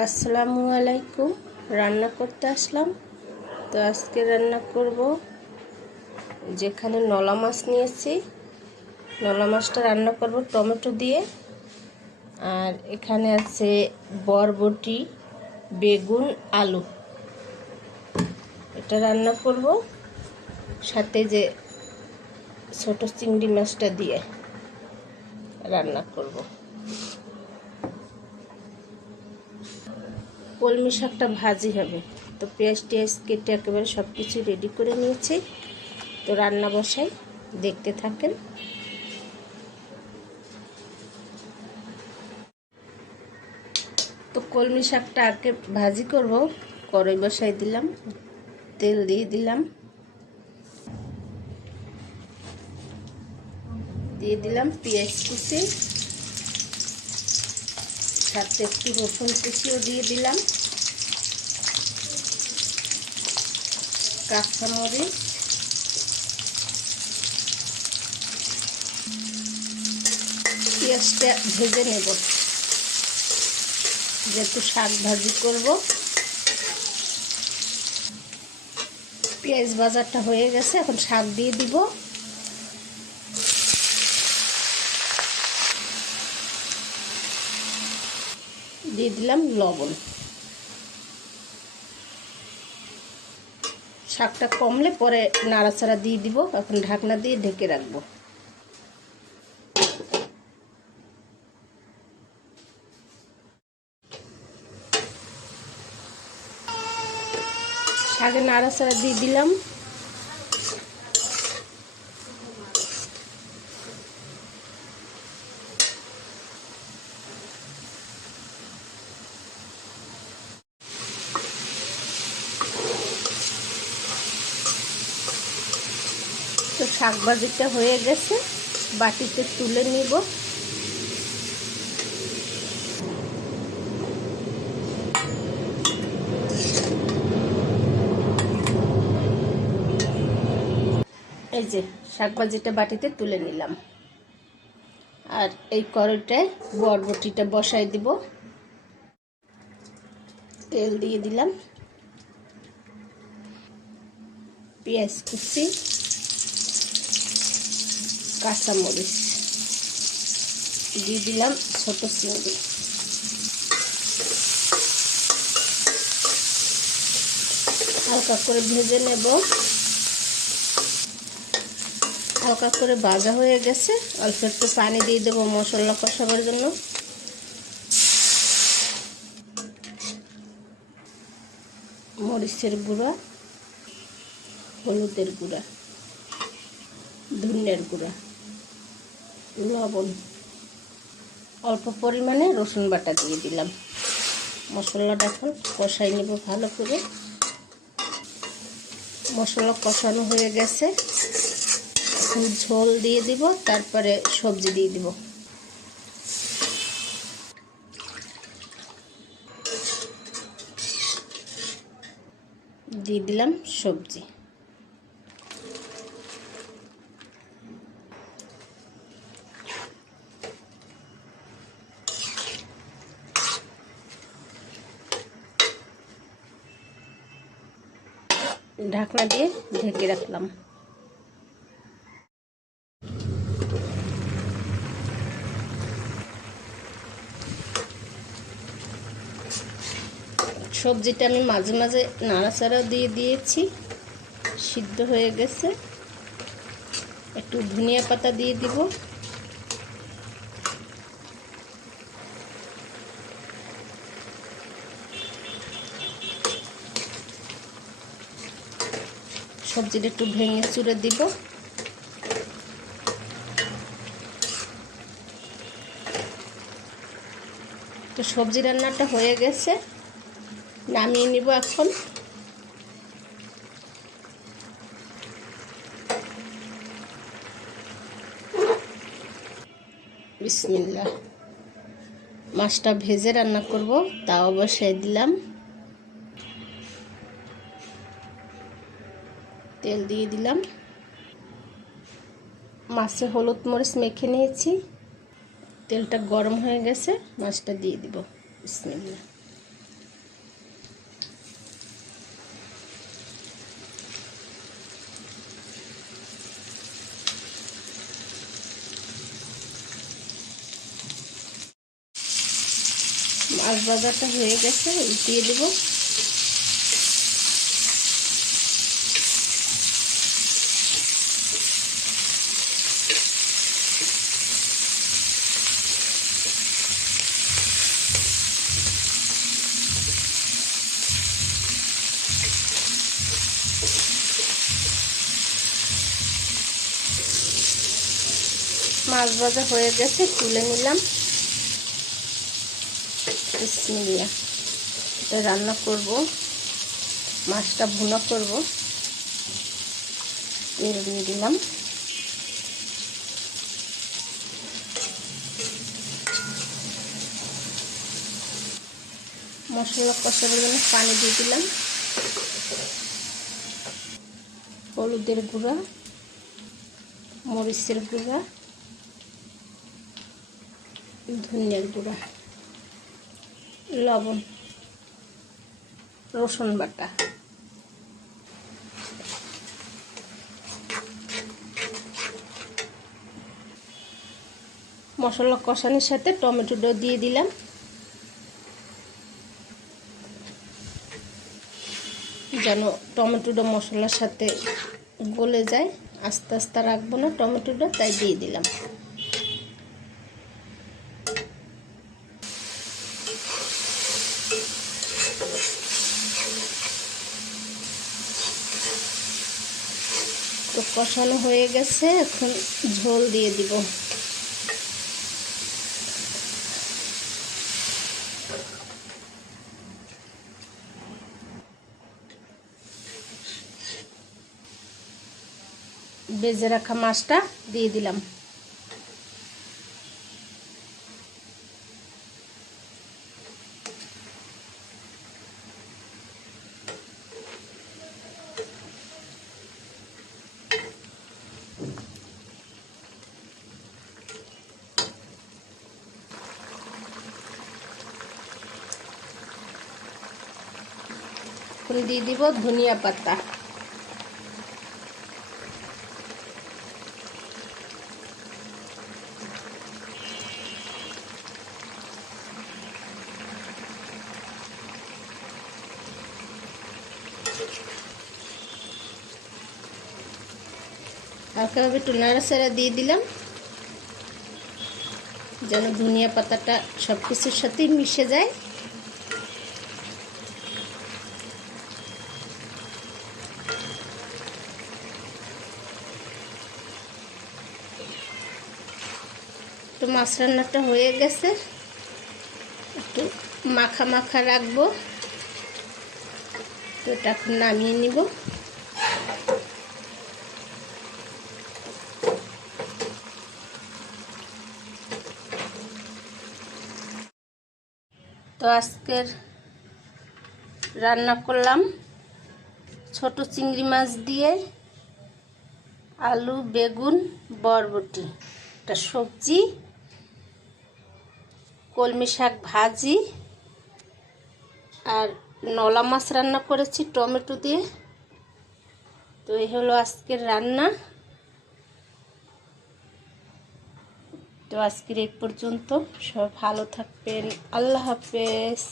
আসসালামু আলাইকুম। রান্না করতে আসলাম। তো আজকে রান্না করব, যেখানে নলা মাছ নিয়েছি, নলা মাছটা রান্না করব টমেটো দিয়ে। আর এখানে আছে বরবটি, বেগুন, আলু। এটা রান্না করব সাথে যে ছোট চিংড়ি মাছটা দিয়ে রান্না করব। কলমি শাকটা ভাজি হবে। তো পেঁয়াজ টিয়াজ কেটে একেবারে সব কিছু রেডি করে নিয়েছি। তো রান্না বসাই, দেখতে থাকেন। তো কলমি শাকটা আগে ভাজি করব। কড়াই বসাই দিলাম, তেল দিয়ে দিলাম, পেঁয়াজ কুচি, সাথে একটু রসুন কুচিও দিয়ে দিলাম, কাঁচামরিচ, পেঁয়াজটা ভেজে নেব, যেহেতু শাক ভাজি করব। পেঁয়াজ ভাজাটা হয়ে গেছে, এখন শাক দিয়ে দিব। দিয়ে দিলাম লবণ। শাকটা কমলে পরে নাড়াচাড়া দিয়ে দিব। এখন ঢাকনা দিয়ে ঢেকে রাখবো। শাকে নাড়াচাড়া দিয়ে দিলাম। তো শাক ভাজিটা হয়ে গেছে, বাটিতে তুলে নিব। এই যে শাক ভাজিটা বাটিতে তুলে নিলাম। আর এই কড়াইটায় বরবটিটা বসাই দিব। তেল দিয়ে দিলাম, পেঁয়াজ কুচি, কাঁচামরিচ দিয়ে দিলাম, ছোট চিংড়ি। হালকা করে ভেজে নেব। হালকা করে ভাজা হয়ে গেছে, অল্প একটু পানি দিয়ে দেবো মশলা কষাবার জন্য। মরিচের গুঁড়া, হলুদের গুঁড়া, ধনিয়ার গুঁড়া, লবণ, অল্প পরিমাণে রসুন বাটা দিয়ে দিলাম। মশলাটা এখন কষাই নেব ভালো করে। মশলা কষানো হয়ে গেছে, এখন ঝোল দিয়ে দিব, তারপরে সবজি দিয়ে দিব। দিয়ে দিলাম সবজি। ঢাকনা দিয়ে ঢেকে রাখলাম। সবজিটা আমি মাঝে মাঝে নাড়াচাড়াও দিয়ে দিয়েছি, সিদ্ধ হয়ে গেছে। একটু ধনিয়া পাতা দিয়ে দিব। সবজিটা একটু ভেঙে চুড়ে দিব। তো সবজি রান্নাটা হয়ে গেছে, নামিয়ে নিব এখন। বিসমিল্লাহ। মাছটা ভেজে রান্না করব, তাও বসাই দিলাম। তেল দিয়ে দিলাম। মাছে হলুদ মরিচ মেখে নিয়েছি। তেলটা গরম হয়ে গেছে, মাছটা দিয়ে দিব। বিসমিল্লাহ। মাছ ভাজাটা হয়ে গেছে, উল্টিয়ে দেব। মাছ ভাজা হয়ে গেছে, তুলে নিলাম। বিসমিল্লাহ। এটা রান্না করব, মাছটা ভুনা করব। তেল দিয়ে দিলাম। মশলা কষানোর জন্য পানি দিয়ে দিলাম। হলুদের গুঁড়া, মরিচের গুঁড়া, ধনিয়ার গুঁড়া, লবণ, রসুন বাটা। মশলা কষানোর সাথে টমেটোটা দিয়ে দিলাম। যেন টমেটোটা মশলার সাথে গলে যায়, আস্তে আস্তে রাখবো না টমেটোটা, তাই দিয়ে দিলাম। তো কষানো হয়ে গেছে, এখন ঝোল দিয়ে দিব। ভেজে রাখা মাছটা দিয়ে দিলাম। এখন দিয়ে দিব ধনিয়া পাতা। হালকাভাবে একটু নাড়াচাড়া দিয়ে দিলাম, যেন ধনিয়া পাতাটা সব কিছুর সাথেই মিশে যায়। তো মাছ রান্নাটা হয়ে গেছে, একটু মাখা মাখা রাখবো। তো এটা এখন নামিয়ে নিব। তো আজকের রান্না করলাম ছোট চিংড়ি মাছ দিয়ে আলু, বেগুন, বরবটি, একটা সবজি, কলমি শাক ভাজি, আর নলা মাছ রান্না করেছি টমেটো দিয়ে। তো এই হলো আজকের রান্না। তো আজকের এই পর্যন্ত, সবাই ভালো থাকবেন। আল্লাহ হাফেজ।